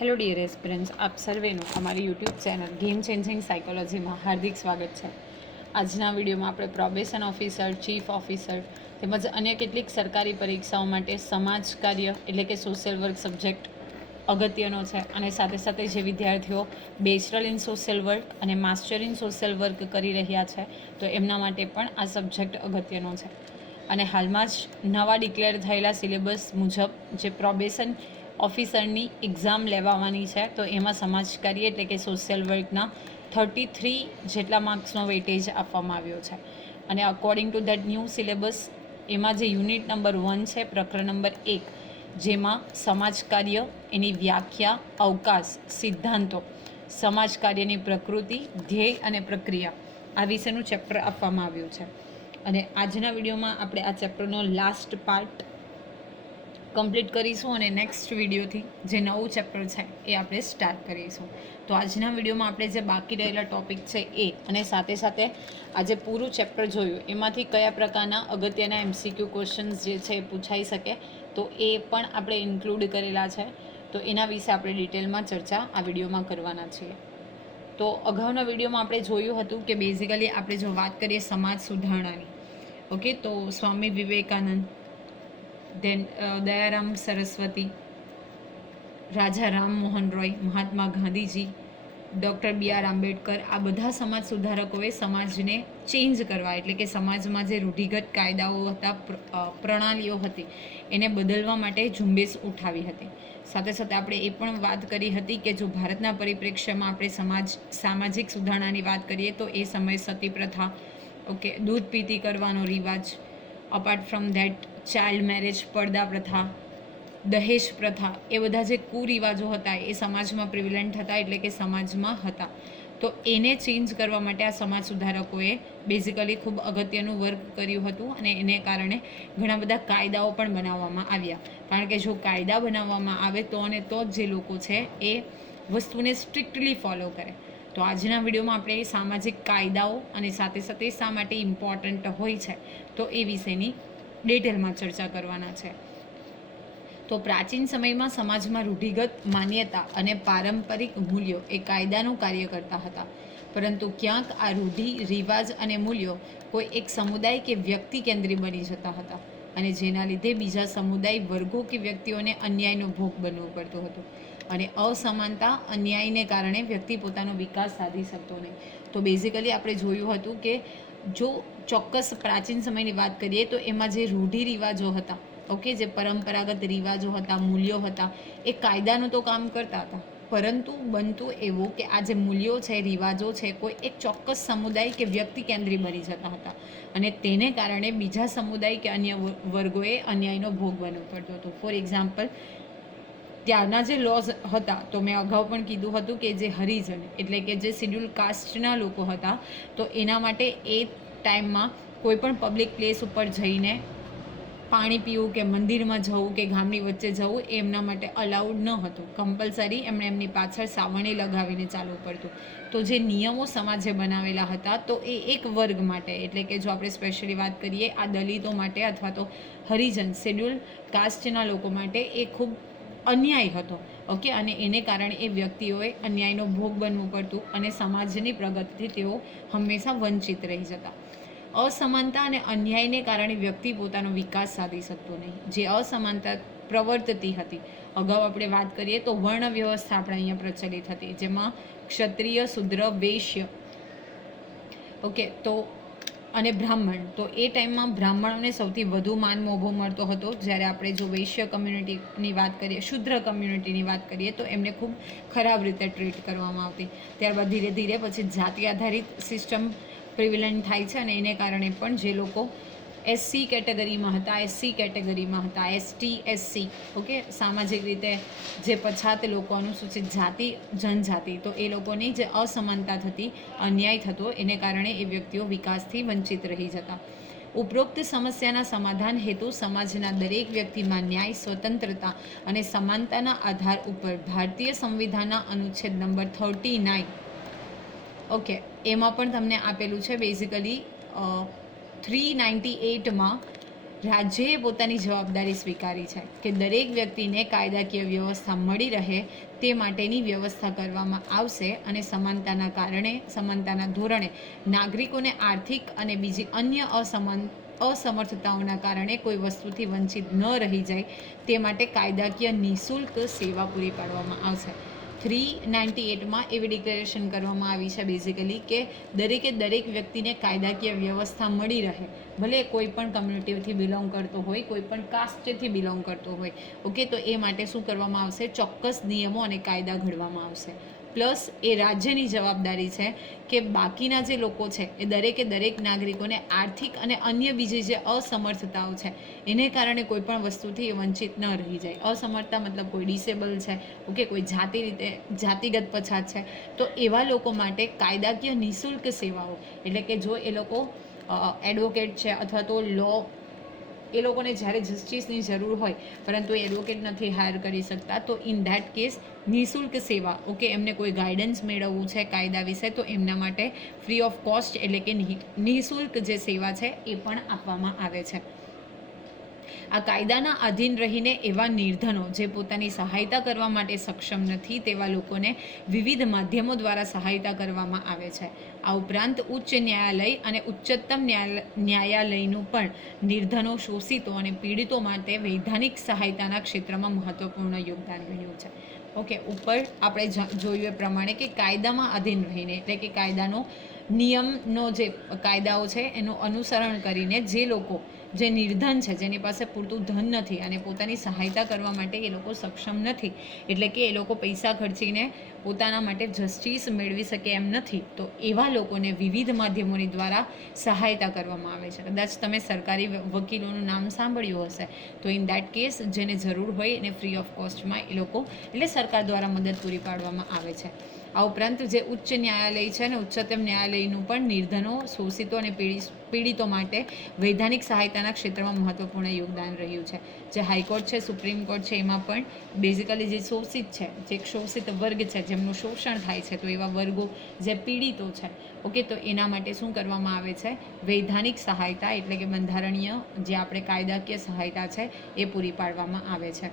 Hello dear aspirants આપ સર્વેનું અમારી યુટ્યુબ ચેનલ ગેમ ચેન્જિંગ સાયકોલોજીમાં હાર્દિક સ્વાગત છે. આજના વિડીયોમાં આપણે પ્રોબેશન ઓફિસર ચીફ ઓફિસર તેમજ અન્ય કેટલીક સરકારી પરીક્ષાઓ માટે સમાજ કાર્ય એટલે કે સોશિયલ વર્ક સબ્જેક્ટ અગત્યનો છે અને સાથે સાથે જે વિદ્યાર્થીઓ બેચરલ ઇન સોશિયલ વર્ક અને માસ્ટર ઇન સોશિયલ વર્ક કરી રહ્યા છે, તો એમના માટે પણ આ સબ્જેક્ટ અગત્યનો છે. અને હાલમાં જ નવા ડિક્લેર થયેલા સિલેબસ મુજબ જે પ્રોબેશન ઓફિસરની એક્ઝામ લેવાવાની છે. તો એમાં સમાજકારી એટલે કે સોશિયલ વર્કના થર્ટી થ્રી જેટલા માર્ક્સનો વેટેજ આપવામાં આવ્યો છે. અને according to that new syllabus એમાં જે યુનિટ નંબર વન છે, પ્રકરણ નંબર એક, જેમાં સમાજ કાર્ય, એની વ્યાખ્યા, અવકાશ, સિદ્ધાંતો, સમાજ કાર્યની પ્રકૃતિ, ધ્યેય અને પ્રક્રિયા આ વિશેનું ચેપ્ટર આપવામાં આવ્યું છે. અને આજના વિડીયોમાં આપણે આ ચેપ્ટરનો લાસ્ટ પાર્ટ કમ્પ્લીટ કરીશું અને નેક્સ્ટ વિડીયોથી જે નવું ચેપ્ટર છે એ આપણે સ્ટાર્ટ કરીશું. તો આજના વિડીયોમાં આપણે જે બાકી રહેલા ટોપિક છે એ અને સાથે સાથે આજે પૂરું ચેપ્ટર જોયું, એમાંથી કયા પ્રકારના અગત્યના એમસીક્યુ ક્વેશ્ચન્સ જે છે એ પૂછાઈ શકે, તો એ પણ આપણે ઇન્ક્લુડ કરેલા છે. તો એના વિશે આપણે ડિટેલમાં ચર્ચા આ વિડીયોમાં કરવાના છીએ. તો અગાઉના વિડીયોમાં આપણે જોયું હતું કે બેઝિકલી આપણે જો વાત કરીએ સમાજ સુધારણાની ઓકે તો Swami Vivekananda then Dayaram Saraswati Raja Rammohan Roy Mahatma Gandhiji doctor B R Ambedkar આ બધા સમાજ સુધારકોએ સમાજને ચેન્જ કરવા, એટલે કે સમાજમાં જે રૂઢિગત કાયદાઓ હતા પ્રણાલીઓ હતી, એને બદલવા માટે ઝુંબેશ ઉઠાવી હતી. સાથે સાથે આપણે એ પણ વાત કરી હતી કે જો ભારતના પરિપ્રેક્ષ્યમાં આપણે સમાજ, સામાજિક સુધારણાની વાત કરીએ, તો એ સમયે સતી પ્રથા ઓકે દૂધ પીતી કરવાનો રિવાજ apart from that child marriage પડદા પ્રથા, દહેજ પ્રથા, એ બધા જે કુરિવાજો હતા, એ સમાજમાં પ્રિવિલન્ટ હતા, એટલે કે સમાજમાં હતા. તો એને ચેન્જ કરવા માટે આ સમાજ સુધારકોએ બેઝિકલી ખૂબ અગત્યનું વર્ક કર્યું હતું અને એને કારણે ઘણા બધા કાયદાઓ પણ બનાવવામાં આવ્યા. કારણ કે જો કાયદા બનાવવામાં આવે તો અને તો જ જે લોકો છે, એ વસ્તુને સ્ટ્રિક્ટલી ફોલો કરે. તો આજના વિડીયોમાં આપણે સામાજિક કાયદાઓ અને સાથે સાથે શા માટે ઇમ્પોર્ટન્ટ હોય છે, તો એ વિશેની ડિટેલમાં ચર્ચા કરવાના છે. તો પ્રાચીન સમયમાં સમાજમાં રૂઢિગત માન્યતા અને પારંપરિક મૂલ્યો એ કાયદાનું કાર્ય કરતા હતા. પરંતુ ક્યાંક આ રૂઢિ, રિવાજ અને મૂલ્યો કોઈ એક સમુદાય કે વ્યક્તિ કેન્દ્રી બની જતા હતા અને જેના લીધે બીજા સમુદાય વર્ગો કે વ્યક્તિઓને અન્યાયનો ભોગ બનવું પડતું હતું. અને અસમાનતા, અન્યાયને કારણે વ્યક્તિ પોતાનો વિકાસ સાધી શકતો નહીં. તો બેઝિકલી આપણે જોયું હતું કે જો ચોક્કસ પ્રાચીન સમયની વાત કરીએ તો એમાં જે રૂઢિ રિવાજો હતા, ઓકે, જે પરંપરાગત રિવાજો હતા, મૂલ્યો હતા, એ કાયદાનું તો કામ કરતા હતા. પરંતુ બનતું એવું કે આ જે મૂલ્યો છે, રિવાજો છે, કોઈ એક ચોક્કસ સમુદાય કે વ્યક્તિ કેન્દ્રી બની જતા હતા. અને તેને કારણે બીજા સમુદાય કે અન્ય વર્ગોએ અન્યાયનો ભોગ બનવો પડતો હતો. ફોર એક્ઝામ્પલ ત્યારના જે લોઝ હતા, તો મેં અગાઉ પણ કીધું હતું કે જે હરિજન, એટલે કે જે શિડ્યુલ કાસ્ટના લોકો હતા, તો એના માટે એ ટાઈમમાં કોઈ પણ પબ્લિક પ્લેસ ઉપર જઈને પાણી પીવું કે મંદિરમાં જવું કે ગામની વચ્ચે જવું, એ એમના માટે અલાઉડ ન હતું. કમ્પલસરી એમણે એમની પાછળ સાવરણી લગાવીને ચાલવું પડતું. તો જે નિયમો સમાજે બનાવેલા હતા, તો એ એક વર્ગ માટે, એટલે કે જો આપણે સ્પેશિયલી વાત કરીએ આ દલિતો માટે અથવા તો હરિજન શેડ્યુલ કાસ્ટના લોકો માટે એ ખૂબ અન્યાય હતો. ઓકે? અને એને કારણે એ વ્યક્તિઓએ અન્યાયનો ભોગ બનવું પડતું અને સમાજની પ્રગતિથી તેઓ હંમેશા વંચિત રહી જતા. અસમાનતા અને અન્યાયને કારણે વ્યક્તિ પોતાનો વિકાસ સાધી શકતો નહીં. જે અસમાનતા પ્રવર્તતી હતી. અગાઉ આપણે વાત કરીએ તો વર્ણ વ્યવસ્થા આપણે અહીંયા પ્રચલિત હતી, જેમાં ક્ષત્રિય, શુદ્ર, વૈશ્ય. ઓકે? તો અને બ્રાહ્મણ. તો એ ટાઈમમાં બ્રાહ્મણોને સૌથી વધુ માન મોભો મળતો હતો. જ્યારે આપણે જો વૈશ્ય કમ્યુનિટીની વાત કરીએ, શુદ્ર કમ્યુનિટીની વાત કરીએ, તો એમને ખૂબ ખરાબ રીતે ટ્રીટ કરવામાં આવતી. ત્યારબાદ ધીરે ધીરે પછી જાતિ આધારિત સિસ્ટમ પ્રિવિલન્ટ થાય છે અને એને કારણે પણ જે લોકો એસસી કેટેગરીમાં હતા એસસી કેટેગરીમાં હતા એસટી એસસી ઓકે સામાજિક રીતે જે પછાત લોકો અનુસૂચિત જાતિ, જનજાતિ, તો એ લોકોની જે અસમાનતા થતી, અન્યાય થતો, એને કારણે એ વ્યક્તિઓ વિકાસથી વંચિત રહી જતા. ઉપરોક્ત સમસ્યાના સમાધાન હેતુ સમાજના દરેક વ્યક્તિમાં ન્યાય, સ્વતંત્રતા અને સમાનતાના આધાર ઉપર ભારતીય સંવિધાનના અનુચ્છેદ નંબર થર્ટી નાઇન ઓકે એમાં પણ તમને આપેલું છે બેઝિકલી થ્રી નાઇન્ટી એટમાં રાજ્યએ પોતાની જવાબદારી સ્વીકારી છે કે દરેક વ્યક્તિને કાયદાકીય વ્યવસ્થા મળી રહે તે માટેની વ્યવસ્થા કરવામાં આવશે અને સમાનતાના કારણે, સમાનતાના ધોરણે નાગરિકોને આર્થિક અને બીજી અન્ય અસમાન, અસમર્થતાઓના કારણે કોઈ વસ્તુથી વંચિત ન રહી જાય તે માટે કાયદાકીય નિઃશુલ્ક સેવા પૂરી પાડવામાં આવશે. થ્રી નાઇન્ટી એટમાં એવી ડિક્લેરેશન કરવામાં આવી છે બેઝિકલી કે દરેકે દરેક વ્યક્તિને કાયદાકીય વ્યવસ્થા મળી રહે. ભલે કોઈ પણ કમ્યુનિટીથી બિલોંગ કરતો હોય, કોઈ પણ કાસ્ટથી બિલોંગ કરતો હોય ઓકે તો એ માટે શું કરવામાં આવશે? ચોક્કસ નિયમો અને કાયદા ઘડવામાં આવશે. પ્લસ એ રાજ્યની જવાબદારી છે કે બાકીના જે લોકો છે, એ દરેકે દરેક નાગરિકોને આર્થિક અને અન્ય બીજી જે અસમર્થતાઓ છે, એને કારણે કોઈ પણ વસ્તુથી વંચિત ન રહી જાય. અસમર્થતા મતલબ કોઈ ડિસેબલ છે, ઓકે, કોઈ જાતિ રીતે, જાતિગત પછાત છે. તો એવા લોકો માટે કાયદાકીય નિઃશુલ્ક સેવાઓ, એટલે કે જો એ લોકો એડવોકેટ છે અથવા તો લો એ લોકોને જ્યારે જસ્ટિસની જરૂર હોય, પરંતુ એડવોકેટ નથી હાયર કરી શકતા, તો ઇન ધેટ કેસ નિઃશુલ્ક સેવા ઓકે એમને કોઈ ગાઈડન્સ મેળવવું છે, કાયદા વિશે, તો એમના માટે ફ્રી ઓફ કોસ્ટ એટલે કે નિઃશુલ્ક જે સેવા છે એ પણ આપવામાં આવે છે. આ કાયદાના આધીન રહીને એવા નિર્ધનો જે પોતાની સહાયતા કરવા માટે સક્ષમ નથી તેવા લોકોને વિવિધ માધ્યમો દ્વારા સહાયતા કરવામાં આવે છે. આ ઉપરાંત ઉચ્ચ ન્યાયાલય અને ઉચ્ચતમ ન્યાયાલય ન્યાયાલયનું પણ નિર્ધનો શોષિતો અને પીડિતો માટે વૈધાનિક સહાયતાના ક્ષેત્રમાં મહત્વપૂર્ણ યોગદાન રહ્યું છે. ઓકે, ઉપર આપણે જોયું એ પ્રમાણે કે કાયદામાં આધીન રહીને, એટલે કે કાયદાનો નિયમનો જે કાયદાઓ છે એનું અનુસરણ કરીને જે લોકો જે નિર્ધન છે, જેની પાસે પૂરતું ધન નથી અને પોતાની સહાયતા કરવા માટે એ લોકો સક્ષમ નથી. એટલે કે એ લોકો પૈસા ખર્ચીને પોતાના માટે જસ્ટિસ મેળવી શકે એમ નથી. તો એવા લોકોને વિવિધ માધ્યમોની દ્વારા સહાયતા કરવામાં આવે છે. કદાચ તમે સરકારી વકીલોનું નામ સાંભળ્યું હશે, તો ઇન દેટ કેસ જેને જરૂર હોય એને ફ્રી ઓફ કોસ્ટમાં એ લોકો, એટલે સરકાર દ્વારા મદદ પૂરી પાડવામાં આવે છે. આ ઉપરાંત જે ઉચ્ચ ન્યાયાલય છે અને ઉચ્ચતમ ન્યાયાલયનું પણ નિર્ધનો, શોષિતો અને પીડિતો માટે વૈધાનિક સહાયતાના ક્ષેત્રમાં મહત્વપૂર્ણ યોગદાન રહ્યું છે. જે હાઈકોર્ટ છે, સુપ્રીમ કોર્ટ છે, એમાં પણ બેઝિકલી જે શોષિત છે, જે શોષિત વર્ગ છે, જેમનું શોષણ થાય છે, તો એવા વર્ગો જે પીડિતો છે, ઓકે, તો એના માટે શું કરવામાં આવે છે? વૈધાનિક સહાયતા એટલે કે બંધારણીય જે આપણે કાયદાકીય સહાયતા છે, એ પૂરી પાડવામાં આવે છે.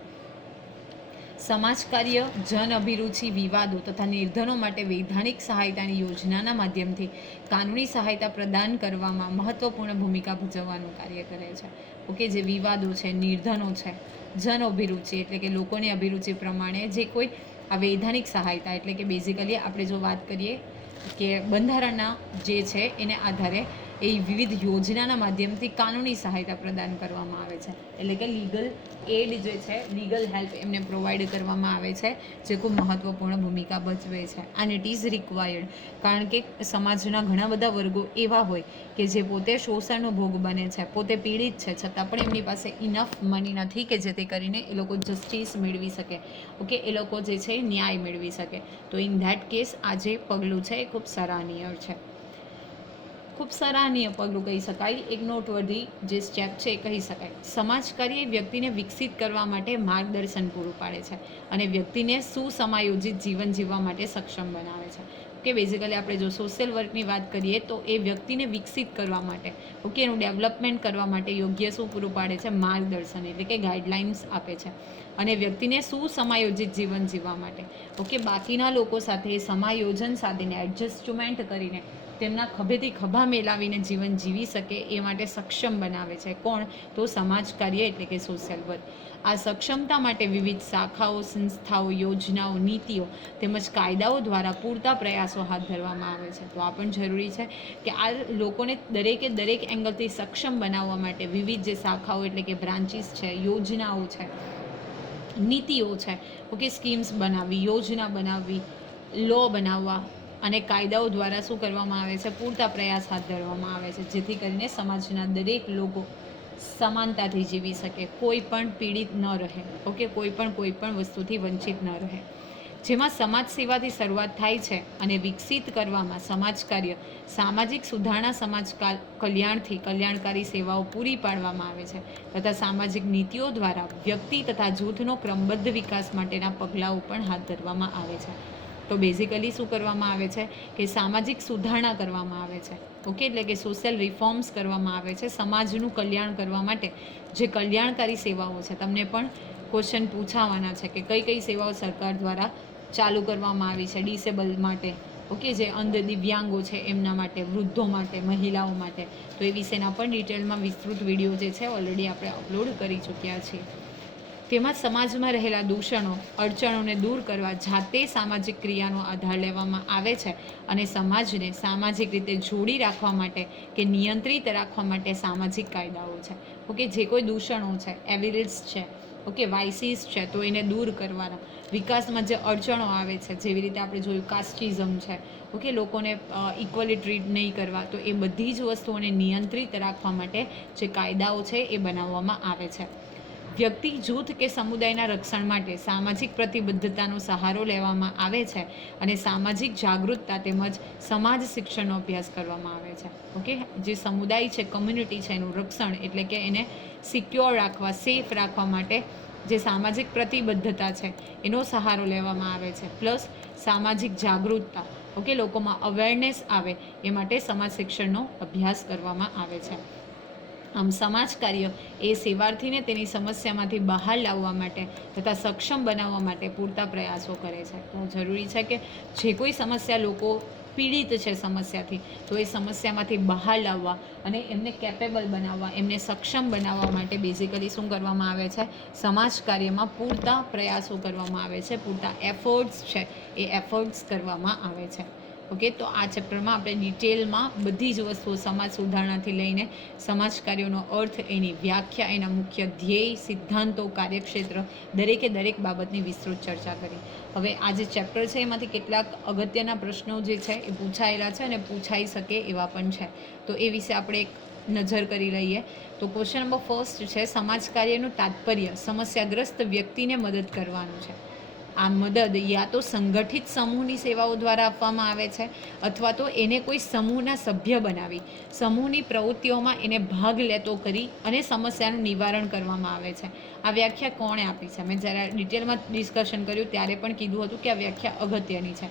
સમાજ કાર્ય જન અભિરુચિ, વિવાદો તથા નિર્ધનો માટે વૈધાનિક સહાયતાની યોજનાના માધ્યમથી કાનૂની સહાયતા પ્રદાન કરવામાં મહત્વપૂર્ણ ભૂમિકા ભજવવાનું કાર્ય કરે છે. ઓકે, જે વિવાદો છે, નિર્ધનો છે, જન અભિરુચિ એટલે કે લોકોની અભિરુચિ પ્રમાણે જે કોઈ આ વૈધાનિક સહાયતા એટલે કે બેઝિકલી આપણે જો વાત કરીએ કે બંધારણના જે છે, એને આધારે એ વિવિધ યોજનાના માધ્યમથી કાનૂની સહાયતા પ્રદાન કરવામાં આવે છે. એટલે કે લીગલ એડ જે છે લીગલ હેલ્પ એમને પ્રોવાઈડ કરવામાં આવે છે, જે ખૂબ મહત્વપૂર્ણ ભૂમિકા ભજવે છે. અને ઇટ ઇઝ રિક્વાયર્ડ કારણ કે સમાજના ઘણા બધા વર્ગો એવા હોય કે જે પોતે શોષણનો ભોગ બને છે, પોતે પીડિત છે, છતાં પણ એમની પાસે ઇનફ મની નથી કે જેથી કરીને એ લોકો જસ્ટિસ મેળવી શકે. ઓકે એ લોકો જે છે ન્યાય મેળવી શકે. તો ઇન ધેટ કેસ આ જે પગલું છે એ ખૂબ સરાહનીય છે. ખૂબ સરાહનીય પગલું કહી શકાય. એક નોટવર્ધી જે સ્ટેપ છે એ કહી શકાય. સમાજ કાર્ય એ વ્યક્તિને વિકસિત કરવા માટે માર્ગદર્શન પૂરું પાડે છે અને વ્યક્તિને સુસમાયોજિત જીવન જીવવા માટે સક્ષમ બનાવે છે. કે બેઝિકલી આપણે જો સોશિયલ વર્કની વાત કરીએ તો એ વ્યક્તિને વિકસિત કરવા માટે ઓકે એનું ડેવલપમેન્ટ કરવા માટે યોગ્ય શું પૂરું પાડે છે? માર્ગદર્શન એટલે કે ગાઈડલાઇન્સ આપે છે. અને વ્યક્તિને સુસમાયોજિત જીવન જીવવા માટે ઓકે બાકીના લોકો સાથે સમાયોજન સાધીને એડજસ્ટમેન્ટ કરીને તેમના ખભેથી ખભા મેલાવીને જીવન જીવી શકે એ માટે સક્ષમ બનાવે છે. કોણ? તો સમાજ કાર્ય એટલે કે સોશિયલ વર્ક આ સક્ષમતા માટે વિવિધ શાખાઓ, સંસ્થાઓ, યોજનાઓ, નીતિઓ તેમજ કાયદાઓ દ્વારા પૂરતા પ્રયાસો હાથ ધરવામાં આવે છે. તો આ પણ જરૂરી છે કે આ લોકોને દરેકે દરેક એંગલથી સક્ષમ બનાવવા માટે વિવિધ જે શાખાઓ એટલે કે બ્રાન્ચીસ છે, યોજનાઓ છે, નીતિઓ છે ઓકે સ્કીમ્સ બનાવવી, યોજના બનાવવી લો બનાવવા અને કાયદાઓ દ્વારા શું કરવામાં આવે છે, પૂરતા પ્રયાસ હાથ ધરવામાં આવે છે, જેથી કરીને સમાજના દરેક લોકો સમાનતાથી જીવી શકે, કોઈ પણ પીડિત ન રહે, ઓકે? કોઈ પણ કોઈ પણ વસ્તુથી વંચિત ન રહે. જેમાં સમાજ સેવાથી શરૂઆત થાય છે અને વિકસિત કરવામાં સમાજ કાર્ય, સામાજિક સુધારણા સમાજ કલ્યાણથી કલ્યાણકારી સેવાઓ પૂરી પાડવામાં આવે છે તથા સામાજિક નીતિઓ દ્વારા વ્યક્તિ તથા જૂથનો ક્રમબદ્ધ વિકાસ માટેના પગલાઓ પણ હાથ ધરવામાં આવે છે. તો બેઝિકલી શું કરવામાં આવે છે કે સામાજિક સુધારણા કરવામાં આવે છે. ઓકે એટલે કે સોશિયલ રિફોર્મ્સ કરવામાં આવે છે. સમાજનું કલ્યાણ કરવા માટે જે કલ્યાણકારી સેવાઓ છે, તમને પણ ક્વેશ્ચન પૂછાવાના છે કે કઈ કઈ સેવાઓ સરકાર દ્વારા ચાલુ કરવામાં આવી છે ડિસેબલ માટે. ઓકે જે અંધ દિવ્યાંગો છે, એમના માટે, વૃદ્ધો માટે, મહિલાઓ માટે. તો એ વિશેના પણ ડિટેલમાં વિસ્તૃત વીડિયો જે છે ઓલરેડી આપણે અપલોડ કરી ચૂક્યા છીએ. તેમાં સમાજમાં રહેલા દૂષણો, અડચણોને દૂર કરવા જાતે સામાજિક ક્રિયાનો આધાર લેવામાં આવે છે અને સમાજને સામાજિક રીતે જોડી રાખવા માટે કે નિયંત્રિત રાખવા માટે સામાજિક કાયદાઓ છે. ઓકે, જે કોઈ દૂષણો છે, એવિલિસ છે, ઓકે, વાઇસીસ છે, તો એને દૂર કરવાના. વિકાસમાં જે અડચણો આવે છે, જેવી રીતે આપણે જોયું કાસ્ટિઝમ છે, ઓકે, લોકોને ઇક્વલી ટ્રીટ નહીં કરવા, તો એ બધી જ વસ્તુઓને નિયંત્રિત રાખવા માટે જે કાયદાઓ છે એ બનાવવામાં આવે છે. વ્યક્તિ જૂથ કે સમુદાયના રક્ષણ માટે સામાજિક પ્રતિબદ્ધતાનો સહારો લેવામાં આવે છે અને સામાજિક જાગૃતતા તેમજ સમાજ શિક્ષણનો અભ્યાસ કરવામાં આવે છે. ઓકે? જે સમુદાય છે કમ્યુનિટી છે, એનું રક્ષણ એટલે કે એને સિક્યોર રાખવા સેફ રાખવા માટે જે સામાજિક પ્રતિબદ્ધતા છે, એનો સહારો લેવામાં આવે છે. પ્લસ સામાજિક જાગૃતતા. ઓકે? લોકોમાં અવેરનેસ આવે, એ માટે સમાજ શિક્ષણનો અભ્યાસ કરવામાં આવે છે. આમ સમાજ કાર્ય એ સેવાર્થીને તેની સમસ્યામાંથી બહાર લાવવા માટે તથા સક્ષમ બનાવવા માટે પૂરતા પ્રયાસો કરે છે. તો જરૂરી છે કે જે કોઈ સમસ્યા લોકો પીડિત છે સમસ્યાથી, તો એ સમસ્યામાંથી બહાર લાવવા અને એમને કેપેબલ બનાવવા, એમને સક્ષમ બનાવવા માટે બેઝિકલી શું કરવામાં આવે છે? સમાજ કાર્યમાં પૂરતા પ્રયાસો કરવામાં આવે છે, પૂરતા એફર્ટ્સ છે, એ એફર્ટ્સ કરવામાં આવે છે. ઓકે તો આ ચેપ્ટરમાં આપણે ડિટેલમાં બધી જ વસ્તુઓ સમાજ સુધારણાથી લઈને સમાજ કાર્યોનો અર્થ, એની વ્યાખ્યા, એના મુખ્ય ધ્યેય, સિદ્ધાંતો, કાર્યક્ષેત્ર, દરેકે દરેક બાબતની વિસ્તૃત ચર્ચા કરી. હવે આ જે ચેપ્ટર છે, એમાંથી કેટલાક અગત્યના પ્રશ્નો જે છે, એ પૂછાયેલા છે અને પૂછાઈ શકે એવા પણ છે. તો એ વિશે આપણે એક નજર કરી લઈએ. તો ક્વેશ્ચન નંબર ફર્સ્ટ છે, સમાજ કાર્યનું તાત્પર્ય, સમસ્યાગ્રસ્ત વ્યક્તિને મદદ કરવાનું છે. આ મદદ યા તો સંગઠિત સમૂહની સેવાઓ દ્વારા આપવામાં આવે છે, અથવા તો એને કોઈ સમૂહના સભ્ય બનાવી, સમૂહની પ્રવૃત્તિઓમાં એને ભાગ લેતો કરી અને સમસ્યાનું નિવારણ કરવામાં આવે છે. આ વ્યાખ્યા કોણે આપી છે? મેં જ્યારે ડિટેલમાં ડિસ્કશન કર્યું, ત્યારે પણ કીધું હતું કે આ વ્યાખ્યા અગત્યની છે.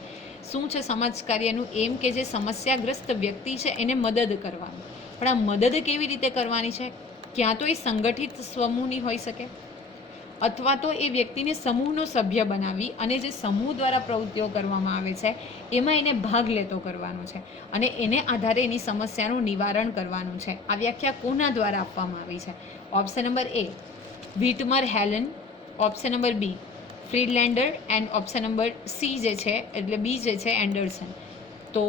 શું છે સમાજ કાર્યનું એમ કે જે સમસ્યાગ્રસ્ત વ્યક્તિ છે એને મદદ કરવાનું? પણ આ મદદ કેવી રીતે કરવાની છે? ક્યાં તો એ સંગઠિત સમૂહની હોઈ શકે? અથવા તો એ વ્યક્તિને સમૂહનો સભ્ય બનાવી અને જે સમૂહ દ્વારા પ્રવૃત્તિઓ કરવામાં આવે છે, એમાં એને ભાગ લેતો કરવાનો છે અને એને આધારે એની સમસ્યાનું નિવારણ કરવાનું છે. આ વ્યાખ્યા કોના દ્વારા આપવામાં આવી છે? Option number A Witmer Helen option number B Friedlander and option number C જે છે, એટલે બી જે છે એન્ડરસન તો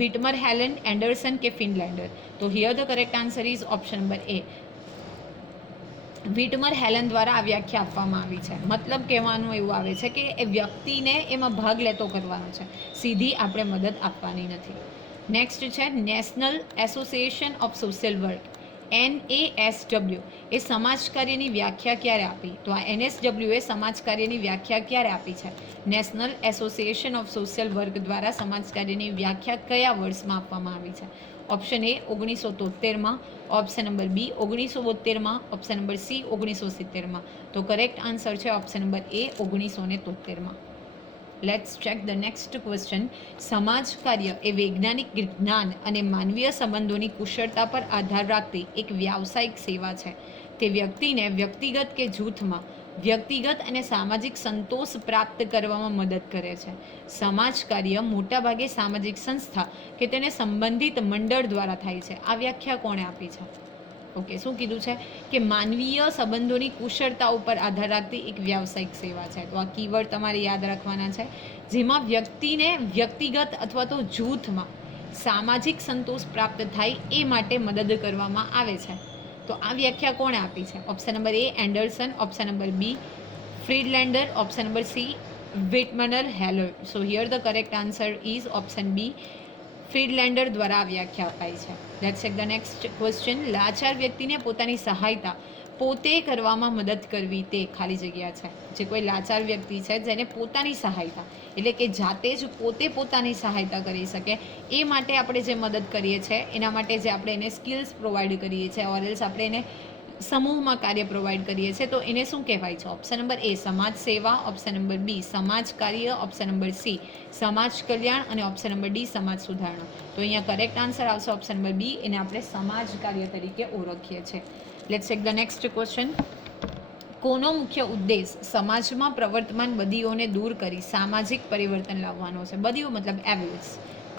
વિટમર હેલન એન્ડરસન કે ફિનલેન્ડર તો here the correct answer is option number A Witmer Helen દ્વારા આ વ્યાખ્યા આપવામાં આવી છે. મતલબ કહેવાનું એવું આવે છે કે એ વ્યક્તિને એમાં ભાગ લેતો કરવાનો છે. સીધી આપણે મદદ આપવાની નથી. નેક્સ્ટ છે national association of social work N A S W એ સમાજ કાર્યની વ્યાખ્યા ક્યારે આપી? તો આ એનએસડબલ્યુ એ સમાજ કાર્યની વ્યાખ્યા ક્યારે આપી છે? National association of social work દ્વારા સમાજ કાર્યની વ્યાખ્યા કયા વર્ષમાં આપવામાં આવી છે? ઓપ્શન એ ઓગણીસો તોતેરમાં ઓપ્શન નંબર બી ઓગણીસો બોતેરમાં ઓપ્શન નંબર સી ઓગણીસો સિત્તેરમાં. તો કરેક્ટ આન્સર છે ઓપ્શન નંબર એ ઓગણીસો ને તોતેરમાં let's check the next question સમાજ કાર્ય એ વૈજ્ઞાનિક જ્ઞાન અને માનવીય સંબંધોની કુશળતા પર આધાર રાખતી એક વ્યાવસાયિક સેવા છે. તે વ્યક્તિને વ્યક્તિગત કે જૂથમાં વ્યક્તિગત અને સામાજિક સંતોષ પ્રાપ્ત કરવામાં મદદ કરે છે. સમાજ કાર્ય મોટાભાગે સામાજિક સંસ્થા કે તેને સંબંધિત મંડળ દ્વારા થાય છે. આ વ્યાખ્યા કોણે આપી છે? ઓકે, શું કીધું છે? કે માનવીય સંબંધોની કુશળતા ઉપર આધાર રાખતી એક વ્યાવસાયિક સેવા છે. તો આ કીવર્ડ તમારે યાદ રાખવાના છે. જેમાં વ્યક્તિને વ્યક્તિગત અથવા તો જૂથમાં સામાજિક સંતોષ પ્રાપ્ત થાય એ માટે મદદ કરવામાં આવે છે. તો આ વ્યાખ્યા કોણે આપી છે? Option number A Anderson option number B Friedlander option number C Witmer Helen so here the correct answer is option B Friedlander દ્વારા આ વ્યાખ્યા અપાઈ છે. Let's check the next question લાચાર વ્યક્તિને પોતાની સહાયતા પોતે કરવામાં મદદ કરવી તે ખાલી જગ્યા છે. જે કોઈ લાચાર વ્યક્તિ છે જેને પોતાની સહાયતા, એટલે કે જાતે જ પોતે પોતાની સહાયતા કરી શકે, એ માટે આપણે જે મદદ કરીએ છીએ એના માટે જે આપણે એને સ્કિલ્સ પ્રોવાઈડ કરીએ છીએ ઓર એલ્સ આપણે એને સમૂહમાં કાર્ય પ્રોવાઈડ કરીએ છીએ તો એને શું કહેવાય છે? ઓપ્શન નંબર એ સમાજ સેવા. ઓપ્શન નંબર બી સમાજ કાર્ય. ઓપ્શન નંબર સી સમાજ કલ્યાણ. અને ઓપ્શન નંબર ડી સમાજ સુધારણા. તો અહીંયા કરેક્ટ આન્સર આવશે. ઓપ્શન નંબર બી એને આપણે સમાજ કાર્ય તરીકે ઓળખીએ છીએ. Let's take the next question કોનો મુખ્ય ઉદ્દેશ સમાજમાં પ્રવર્તમાન બદીઓને દૂર કરી સામાજિક પરિવર્તન લાવવાનો છે? બદીઓ મતલબ એવિલ્સ,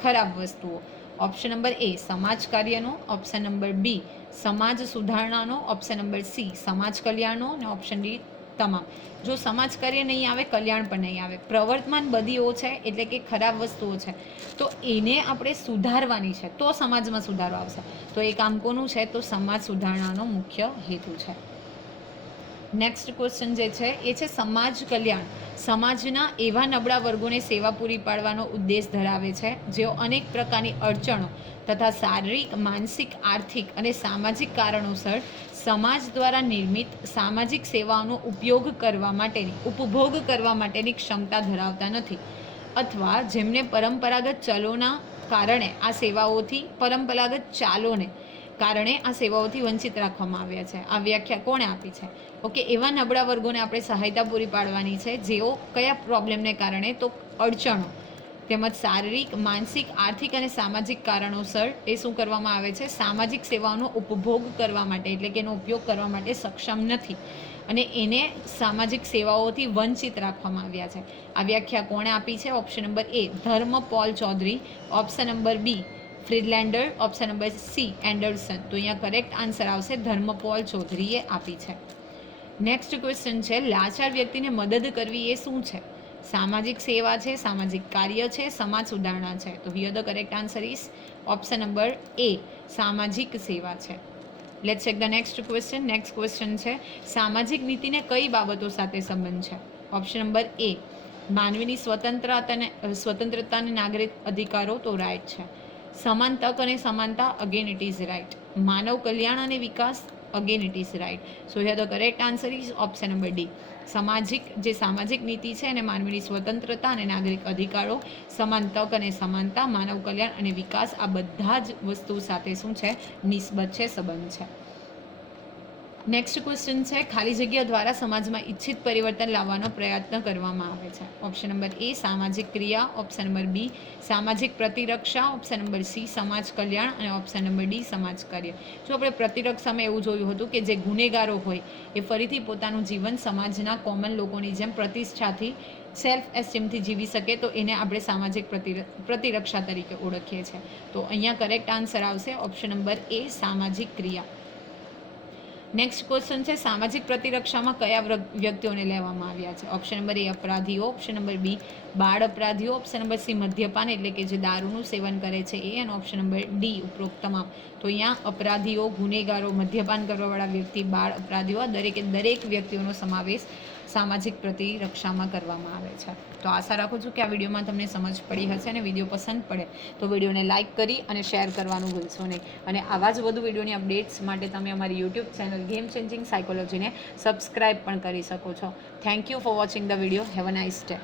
ખરાબ વસ્તુઓ. ઓપ્શન નંબર એ સમાજ કાર્યનો. ઓપ્શન નંબર બી સમાજ સુધારણાનો. ઓપ્શન નંબર સી સમાજ કલ્યાણનો. અને ઓપ્શન ડી તમામ. જો સમાજ કાર્ય નહીં આવે, કલ્યાણ પણ નહીં આવે. પ્રવર્તમાન બદીઓ છે, એટલે કે ખરાબ વસ્તુઓ છે. તો એને આપણે સુધારવાની છે. તો સમાજમાં સુધારો આવશે. તો એ કામ કોનું છે? તો સમાજ સુધારણાનો મુખ્ય હેતુ છે. નેક્સ્ટ ક્વેશ્ચન જે છે, એ છે સમાજ કલ્યાણ. સમાજના એવા નબળા વર્ગોને સેવા પૂરી પાડવાનો ઉદ્દેશ ધરાવે છે, જેઓ અનેક પ્રકારની અડચણો તથા શારીરિક, માનસિક, આર્થિક અને સામાજિક કારણોસર સમાજ દ્વારા નિર્મિત સામાજિક સેવાઓનો ઉપયોગ કરવા માટેની, ઉપભોગ કરવા માટેની ક્ષમતા ધરાવતા નથી. અથવા જેમને પરંપરાગત ચલોના કારણે આ સેવાઓથી, પરંપરાગત ચાલોને કારણે આ સેવાઓથી વંચિત રાખવામાં આવ્યા છે. આ વ્યાખ્યા કોણે આપી છે? ઓકે, એવા નબળા વર્ગોને આપણે સહાયતા પૂરી પાડવાની છે જેઓ કયા પ્રોબ્લેમને કારણે તો અડચણો તેમજ શારીરિક, માનસિક, આર્થિક અને સામાજિક કારણોસર એ શું કરવામાં આવે છે? સામાજિક સેવાઓનો ઉપભોગ કરવા માટે, એટલે કે એનો ઉપયોગ કરવા માટે સક્ષમ નથી. અને એને સામાજિક સેવાઓથી વંચિત રાખવામાં આવ્યા છે. આ વ્યાખ્યા કોણે આપી છે? Option number A, Dharm Paul Chaudhary. Option number B, Friedlander. Option number C, Anderson. તો અહીંયા કરેક્ટ આન્સર આવશે, ધર્મ પોલ ચૌધરીએ આપી છે. નેક્સ્ટ ક્વેશ્ચન છે, લાચાર વ્યક્તિને મદદ કરવી એ શું છે? સામાજિક સેવા છે, સામાજિક કાર્ય છે, સમાજ સુધારણા છે. તો here the correct answer is option number A સામાજિક સેવા છે. Let's check the next question next question છે, સામાજિક નીતિને કઈ બાબતો સાથે સંબંધ છે? ઓપ્શન નંબર એ માનવીની સ્વતંત્રતાને સ્વતંત્રતા અને નાગરિક અધિકારો તો રાઈટ છે. સમાન તક અને સમાનતા અગેન ઇટ ઇઝ રાઈટ માનવ કલ્યાણ અને વિકાસ again it is right so here the correct answer is option number D સામાજિક જે સામાજિક નીતિ છે અને માનવીની સ્વતંત્રતા અને નાગરિક અધિકારો સમાન તક અને સમાનતા માનવ કલ્યાણ અને વિકાસ આ બધા જ વસ્તુ સાથે શું છે? નિસ્બત છે, સંબંધ છે. નેક્સ્ટ ક્વેશ્ચન છે, ખાલી જગ્યા દ્વારા સમાજમાં ઈચ્છિત પરિવર્તન લાવવાનો પ્રયત્ન કરવામાં આવે છે. ઓપ્શન નંબર એ સામાજિક ક્રિયા. ઓપ્શન નંબર બી સામાજિક પ્રતિરક્ષા. ઓપ્શન નંબર સી સમાજ કલ્યાણ. અને ઓપ્શન નંબર ડી સમાજ કાર્ય. જો આપણે પ્રતિરક્ષામાં એવું જોયું હતું કે જે ગુનેગારો હોય, એ ફરીથી પોતાનું જીવન સમાજના કોમન લોકોની જેમ પ્રતિષ્ઠાથી સેલ્ફ એસ્ટીમથી જીવી શકે, તો એને આપણે સામાજિક પ્રતિર પ્રતિરક્ષા તરીકે ઓળખીએ છીએ. તો અહીંયા કરેક્ટ આન્સર આવશે. ઓપ્શન નંબર એ સામાજિક ક્રિયા. નેક્સ્ટ ક્વેશ્ચન છે, સામાજિક પ્રતિરક્ષામાં કયા વ્યક્તિઓને લેવામાં આવ્યા છે? ઓપ્શન નંબર એ અપરાધીઓ. ઓપ્શન નંબર બી બાળ અપરાધીઓ. ઓપ્શન નંબર સી મદ્યપાન, એટલે કે જે દારૂનું સેવન કરે છે એ. અને ઓપ્શન નંબર ડી ઉપરોક્ત તમામ. તો અહીંયા અપરાધીઓ, ગુનેગારો, મદ્યપાન કરવાવાળા વ્યક્તિ, બાળ અપરાધીઓ દરેકે દરેક વ્યક્તિઓનો સમાવેશ સામાજિક પ્રતિરક્ષામાં કરવામાં આવે છે. તો આશા રાખું છું કે આ વિડીયોમાં તમને સમજ પડી હશે અને વીડિયો પસંદ પડે તો વિડીયોને લાઇક કરી અને શેર કરવાનું ભૂલશો નહીં. અને આવા જ વધુ વિડીયોની અપડેટ્સ માટે તમે અમારી યુટ્યુબ ચેનલ ગેમ ચેન્જિંગ સાયકોલોજીને સબસ્ક્રાઇબ પણ કરી શકો છો. Thank you for watching the video. Have a nice day.